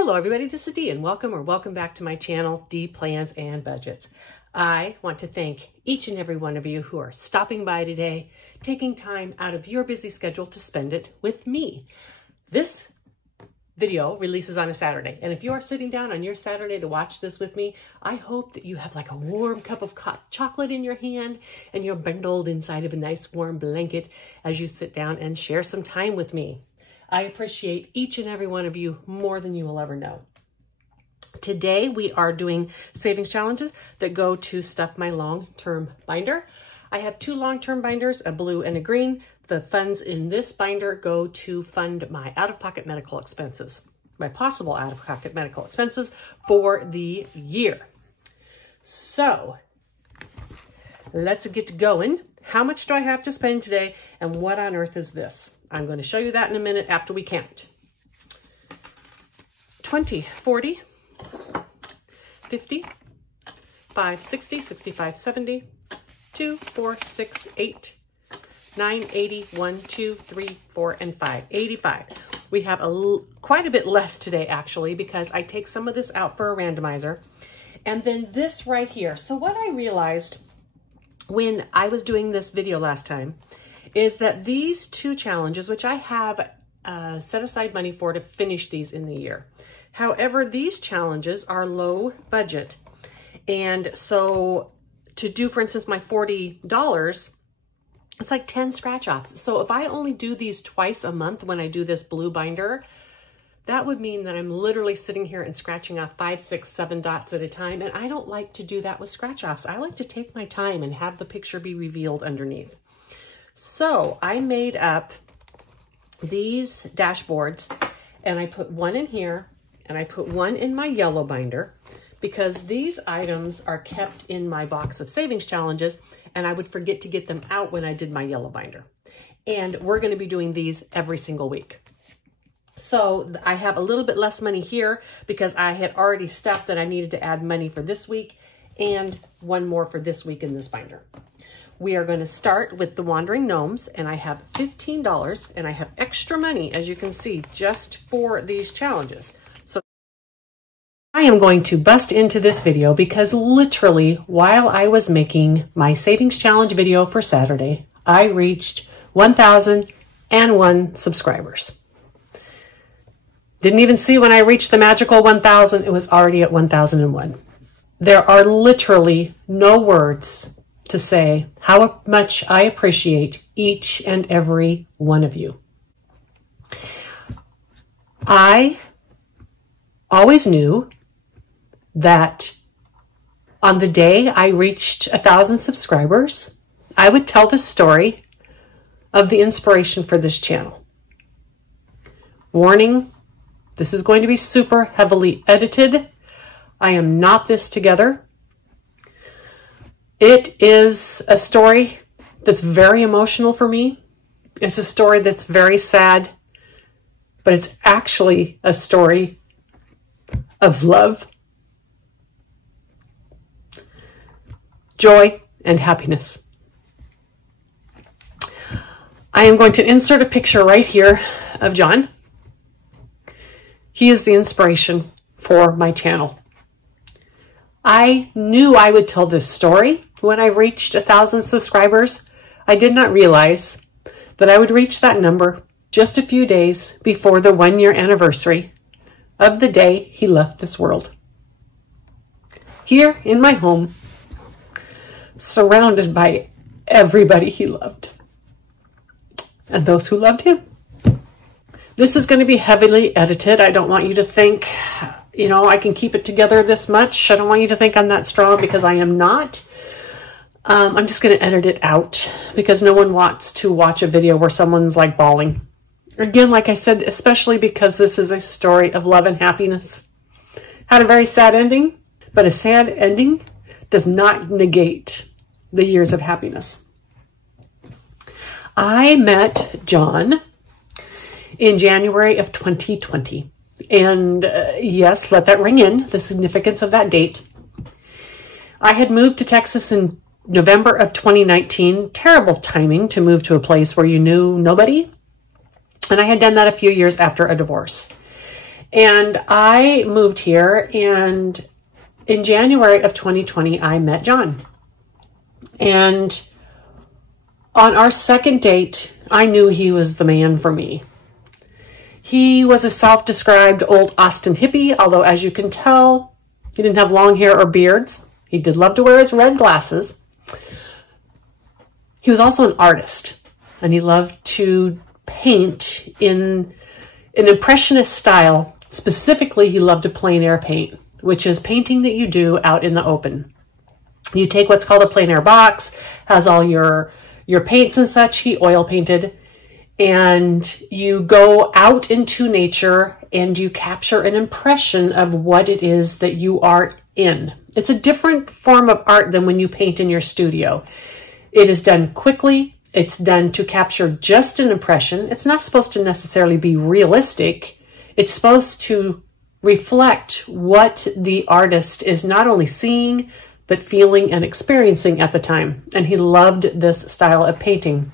Hello everybody, this is Dee and welcome back to my channel, Dee Plans and Budgets. I want to thank each and every one of you who are stopping by today, taking time out of your busy schedule to spend it with me. This video releases on a Saturday, and if you are sitting down on your Saturday to watch this with me, I hope that you have like a warm cup of hot chocolate in your hand and you're bundled inside of a nice warm blanket as you sit down and share some time with me. I appreciate each and every one of you more than you will ever know. Today we are doing savings challenges that go to stuff my long-term binder. I have two long-term binders, a blue and a green. The funds in this binder go to fund my out-of-pocket medical expenses, my possible out-of-pocket medical expenses for the year. So let's get going. How much do I have to spend today and what on earth is this? I'm going to show you that in a minute after we count. 20, 40, 50, 5, 60, 65, 70, 2, 4, 6, 8, 9, 80, 1, 2, 3, 4, and 5, 85. We have quite a bit less today actually because I take some of this out for a randomizer. And then this right here. So what I realized when I was doing this video last time is that these two challenges, which I have set aside money for to finish these in the year. However, these challenges are low budget. And so to do, for instance, my $40, it's like 10 scratch offs. So if I only do these twice a month when I do this blue binder, that would mean that I'm literally sitting here and scratching off 5, 6, 7 dots at a time. And I don't like to do that with scratch offs. I like to take my time and have the picture be revealed underneath. So I made up these dashboards and I put one in here and I put one in my yellow binder because these items are kept in my box of savings challenges and I would forget to get them out when I did my yellow binder. And we're going to be doing these every single week. So I have a little bit less money here because I had already stuffed that I needed to add money for this week and one more for this week in this binder. We are going to start with the Wandering Gnomes, and I have $15, and I have extra money, as you can see, just for these challenges. So I am going to bust into this video because literally while I was making my savings challenge video for Saturday, I reached 1,001 subscribers. Didn't even see when I reached the magical 1,000, it was already at 1,001. There are literally no words to say how much I appreciate each and every one of you. I always knew that on the day I reached 1,000 subscribers, I would tell the story of the inspiration for this channel. Warning, this is going to be super heavily edited. I am not this together. It is a story that's very emotional for me. It's a story that's very sad, but it's actually a story of love, joy, and happiness. I am going to insert a picture right here of John. He is the inspiration for my channel. I knew I would tell this story when I reached 1,000 subscribers. I did not realize that I would reach that number just a few days before the 1-year anniversary of the day he left this world. Here in my home, surrounded by everybody he loved and those who loved him. This is going to be heavily edited. I don't want you to think, you know, I can keep it together this much. I don't want you to think I'm that strong because I am not. I'm just going to edit it out because no one wants to watch a video where someone's like bawling. Again, like I said, especially because this is a story of love and happiness. Had a very sad ending, but a sad ending does not negate the years of happiness. I met John in January of 2020. And yes, let that ring in, the significance of that date. I had moved to Texas in November of 2019. Terrible timing to move to a place where you knew nobody. And I had done that a few years after a divorce. And I moved here, and in January of 2020, I met John. And on our second date, I knew he was the man for me. He was a self-described old Austin hippie, although as you can tell, he didn't have long hair or beards. He did love to wear his red glasses. He was also an artist, and he loved to paint in an impressionist style. Specifically, he loved to plein air paint, which is painting that you do out in the open. You take what's called a plein air box, has all your paints and such. He oil painted, and you go out into nature and you capture an impression of what it is that you are in. It's a different form of art than when you paint in your studio. It is done quickly. It's done to capture just an impression. It's not supposed to necessarily be realistic. It's supposed to reflect what the artist is not only seeing, but feeling and experiencing at the time. And he loved this style of painting.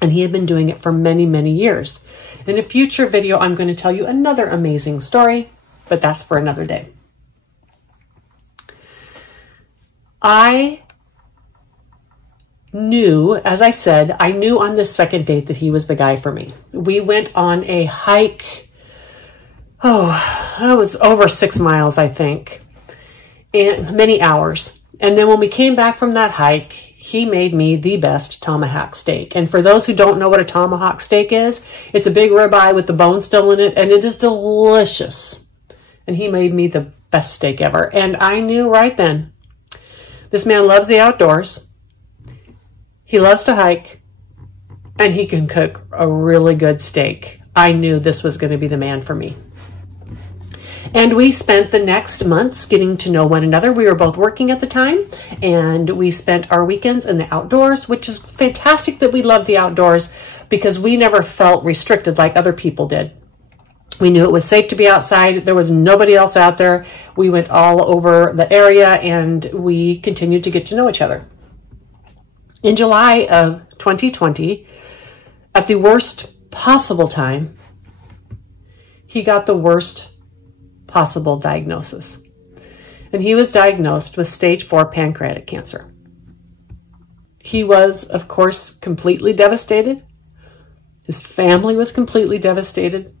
And he had been doing it for many, many years. In a future video, I'm going to tell you another amazing story, but that's for another day. I knew, as I said, I knew on this second date that he was the guy for me. We went on a hike. Oh, it was over 6 miles, I think, and many hours. And then when we came back from that hike, he made me the best tomahawk steak. And for those who don't know what a tomahawk steak is, it's a big ribeye with the bone still in it, and it is delicious. And he made me the best steak ever. And I knew right then, this man loves the outdoors. He loves to hike, and he can cook a really good steak. I knew this was going to be the man for me. And we spent the next months getting to know one another. We were both working at the time, and we spent our weekends in the outdoors, which is fantastic that we love the outdoors because we never felt restricted like other people did. We knew it was safe to be outside. There was nobody else out there. We went all over the area, and we continued to get to know each other. In July of 2020, at the worst possible time, he got the worst possible diagnosis. And he was diagnosed with stage 4 pancreatic cancer. He was, of course, completely devastated. His family was completely devastated.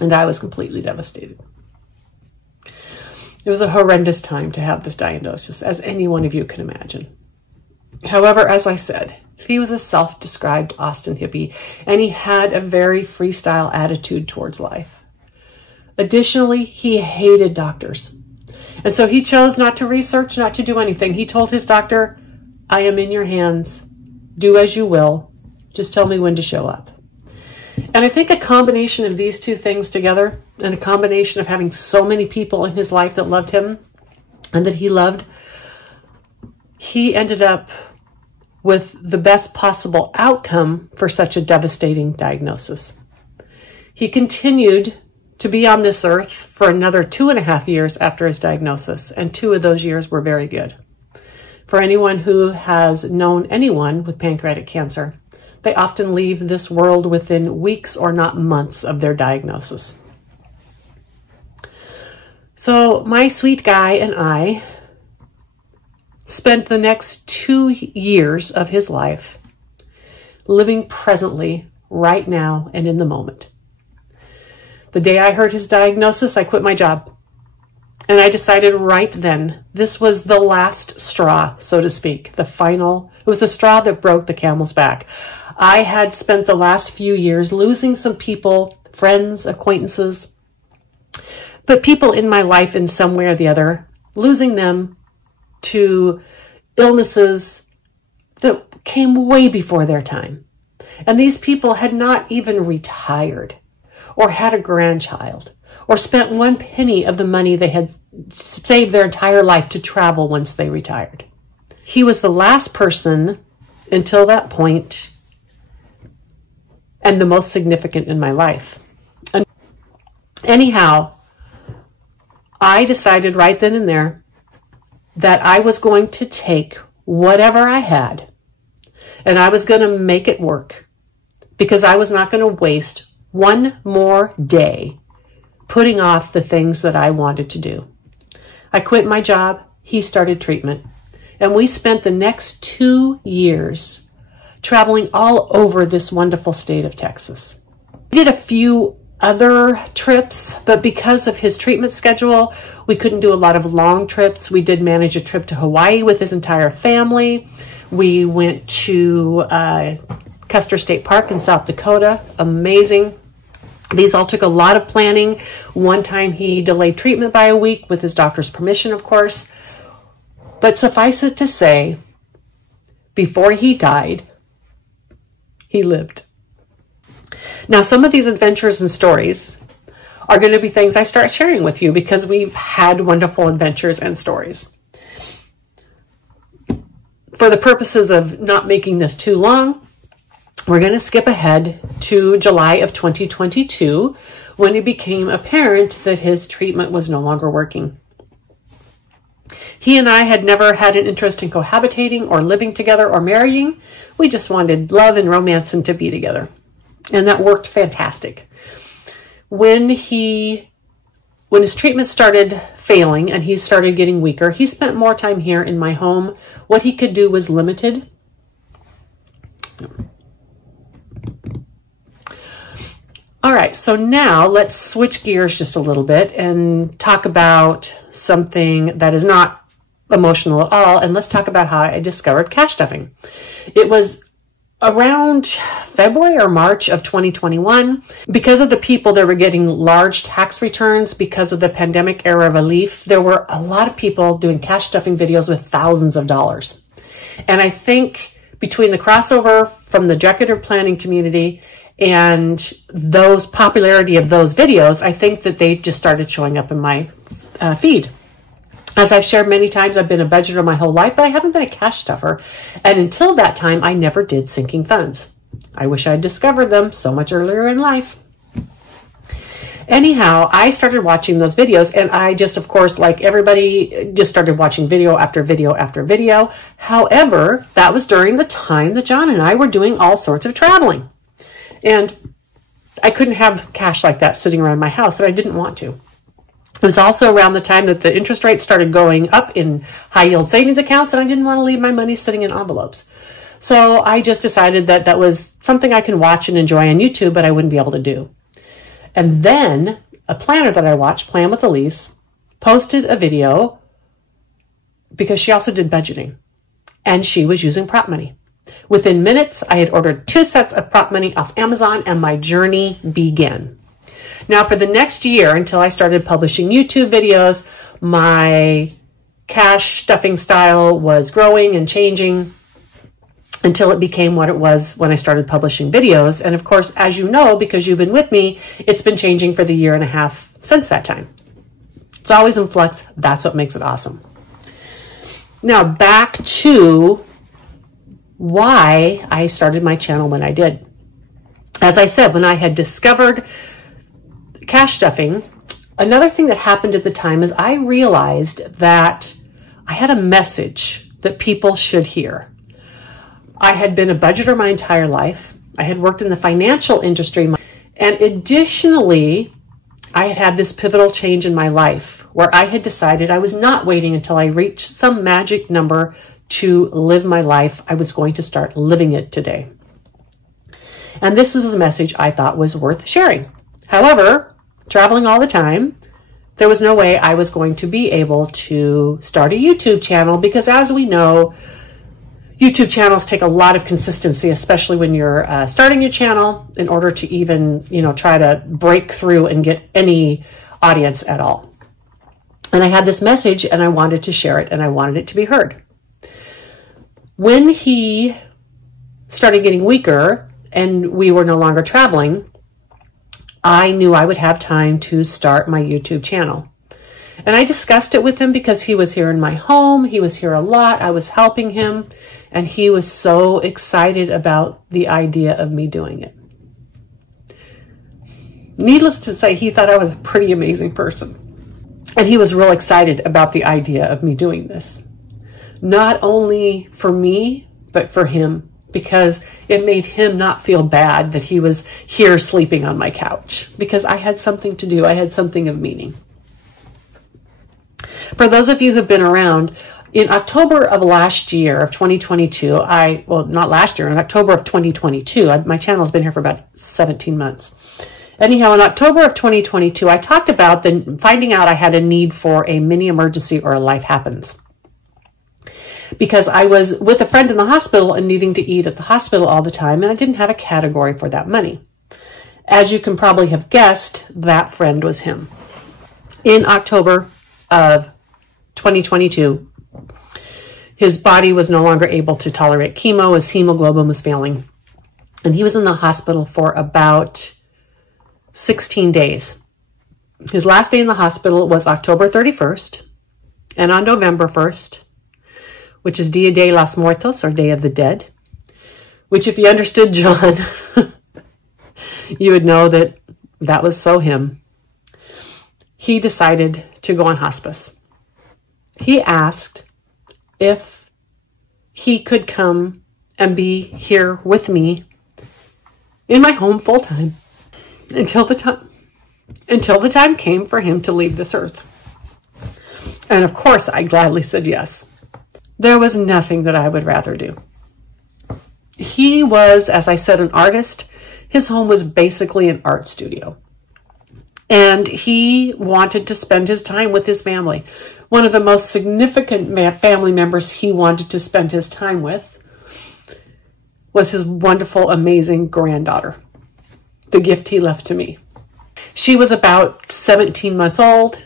And I was completely devastated. It was a horrendous time to have this diagnosis, as any one of you can imagine. However, as I said, he was a self-described Austin hippie, and he had a very freestyle attitude towards life. Additionally, he hated doctors. And so he chose not to research, not to do anything. He told his doctor, I am in your hands. Do as you will. Just tell me when to show up. And I think a combination of these two things together, and a combination of having so many people in his life that loved him and that he loved, he ended up with the best possible outcome for such a devastating diagnosis. He continued to be on this earth for another 2.5 years after his diagnosis, and 2 of those years were very good. For anyone who has known anyone with pancreatic cancer, they often leave this world within weeks or not months of their diagnosis. So my sweet guy and I spent the next 2 years of his life living presently, right now, and in the moment. The day I heard his diagnosis, I quit my job. And I decided right then, this was the last straw, so to speak, it was the straw that broke the camel's back. I had spent the last few years losing some people, friends, acquaintances, but people in my life in some way or the other, losing them to illnesses that came way before their time. And these people had not even retired or had a grandchild or spent 1 penny of the money they had saved their entire life to travel once they retired. He was the last person until that point and the most significant in my life. And anyhow, I decided right then and there that I was going to take whatever I had and I was going to make it work, because I was not going to waste one more day putting off the things that I wanted to do. I quit my job. He started treatment. And we spent the next 2 years traveling all over this wonderful state of Texas. We did a few other trips, but because of his treatment schedule, we couldn't do a lot of long trips. We did manage a trip to Hawaii with his entire family. We went to Custer State Park in South Dakota. Amazing. These all took a lot of planning. One time he delayed treatment by a week with his doctor's permission, of course. But suffice it to say, before he died, he lived. Now, some of these adventures and stories are going to be things I start sharing with you because we've had wonderful adventures and stories. For the purposes of not making this too long, we're going to skip ahead to July of 2022 when it became apparent that his treatment was no longer working. He and I had never had an interest in cohabitating or living together or marrying. We just wanted love and romance and to be together. And that worked fantastic. When his treatment started failing and he started getting weaker, he spent more time here in my home. What he could do was limited. All right, so now let's switch gears just a little bit and talk about something that is not emotional at all. And let's talk about how I discovered cash stuffing. It was around February or March of 2021, because of the people that were getting large tax returns because of the pandemic era relief, there were a lot of people doing cash stuffing videos with thousands of dollars. And I think between the crossover from the decorative planning community and those popularity of those videos, I think that they just started showing up in my feed. As I've shared many times, I've been a budgeter my whole life, but I haven't been a cash stuffer. And until that time, I never did sinking funds. I wish I'd discovered them so much earlier in life. Anyhow, I started watching those videos and I just, of course, like everybody, just started watching video after video after video. However, that was during the time that John and I were doing all sorts of traveling. And I couldn't have cash like that sitting around my house, and I didn't want to. It was also around the time that the interest rates started going up in high yield savings accounts, and I didn't want to leave my money sitting in envelopes. So I just decided that that was something I can watch and enjoy on YouTube, but I wouldn't be able to do. And then a planner that I watched, Plan with Elise, posted a video because she also did budgeting, and she was using prop money. Within minutes, I had ordered 2 sets of prop money off Amazon, and my journey began. Now, for the next year, until I started publishing YouTube videos, my cash stuffing style was growing and changing until it became what it was when I started publishing videos. And of course, as you know, because you've been with me, it's been changing for the 1.5 years since that time. It's always in flux. That's what makes it awesome. Now, back to why I started my channel when I did. As I said, when I had discovered cash stuffing, another thing that happened at the time is I realized that I had a message that people should hear. I had been a budgeter my entire life. I had worked in the financial industry. And additionally, I had had this pivotal change in my life where I had decided I was not waiting until I reached some magic number to live my life. I was going to start living it today. And this was a message I thought was worth sharing. However, traveling all the time, there was no way I was going to be able to start a YouTube channel because, as we know, YouTube channels take a lot of consistency, especially when you're starting your channel, in order to even, try to break through and get any audience at all. And I had this message and I wanted to share it and I wanted it to be heard. When he started getting weaker and we were no longer traveling, I knew I would have time to start my YouTube channel. And I discussed it with him because he was here in my home. He was here a lot. I was helping him. And he was so excited about the idea of me doing it. Needless to say, he thought I was a pretty amazing person. And he was real excited about the idea of me doing this. Not only for me, but for him because it made him not feel bad that he was here sleeping on my couch, because I had something to do. I had something of meaning. For those of you who've been around, in October of last year, of 2022, not last year, in October of 2022, my channel's been here for about 17 months. Anyhow, in October of 2022, I talked about finding out I had a need for a mini emergency or a life happens, because I was with a friend in the hospital and needing to eat at the hospital all the time, and I didn't have a category for that money. As you can probably have guessed, that friend was him. In October of 2022, his body was no longer able to tolerate chemo. His hemoglobin was failing, and he was in the hospital for about 16 days. His last day in the hospital was October 31st, and on November 1st, which is Dia de los Muertos, or Day of the Dead, which if you understood John, you would know that that was so him. He decided to go on hospice. He asked if he could come and be here with me in my home full time until the time came for him to leave this earth. And of course, I gladly said yes. There was nothing that I would rather do. He was, as I said, an artist. His home was basically an art studio. And he wanted to spend his time with his family. One of the most significant family members he wanted to spend his time with was his wonderful, amazing granddaughter, the gift he left to me. She was about 17 months old,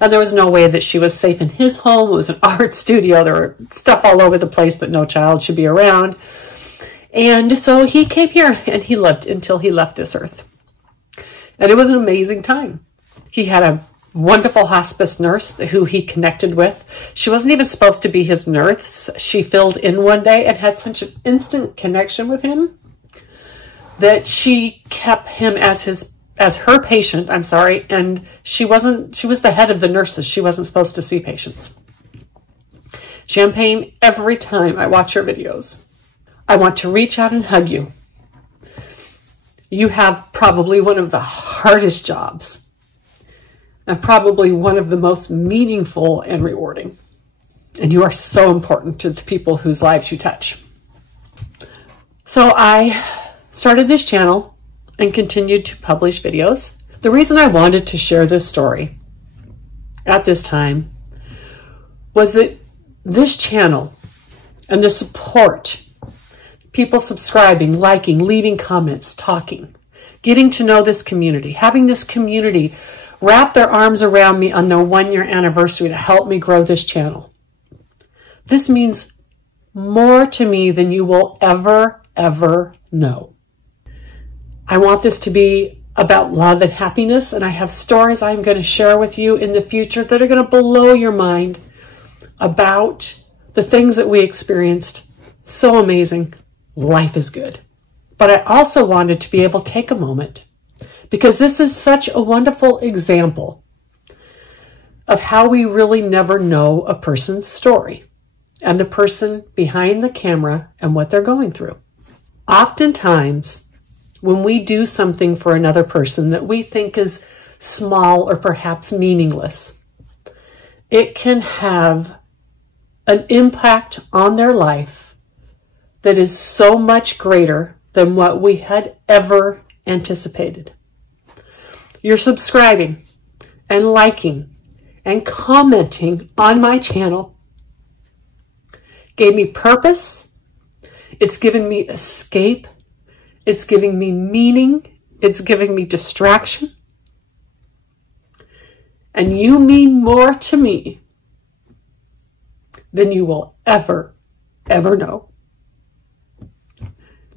and there was no way that she was safe in his home. It was an art studio. There were stuff all over the place that no child should be around. And so he came here, and he lived until he left this earth. And it was an amazing time. He had a wonderful hospice nurse who he connected with. She wasn't even supposed to be his nurse. She filled in one day and had such an instant connection with him that she kept him as her patient, and she was the head of the nurses. She wasn't supposed to see patients. Champagne, every time I watch your videos, I want to reach out and hug you. You have probably one of the hardest jobs and probably one of the most meaningful and rewarding. And you are so important to the people whose lives you touch. So I started this channel and continued to publish videos. The reason I wanted to share this story at this time was that this channel and the support, people subscribing, liking, leaving comments, talking, getting to know this community, having this community wrap their arms around me on their 1-year anniversary to help me grow this channel. This means more to me than you will ever know. I want this to be about love and happiness, and I have stories I'm going to share with you in the future that are going to blow your mind about the things that we experienced. So amazing. Life is good. But I also wanted to be able to take a moment, because this is such a wonderful example of how we really never know a person's story and the person behind the camera and what they're going through. Oftentimes, when we do something for another person that we think is small or perhaps meaningless, it can have an impact on their life that is so much greater than what we had ever anticipated. You're subscribing and liking and commenting on my channel gave me purpose. It's given me escape. It's giving me meaning. It's giving me distraction. And you mean more to me than you will ever know.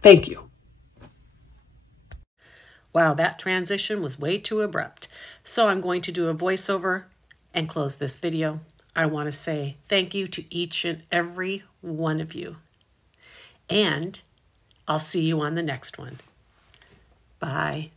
Thank you. Wow, that transition was way too abrupt. So I'm going to do a voiceover and close this video. I want to say thank you to each and every one of you. And I'll see you on the next one. Bye.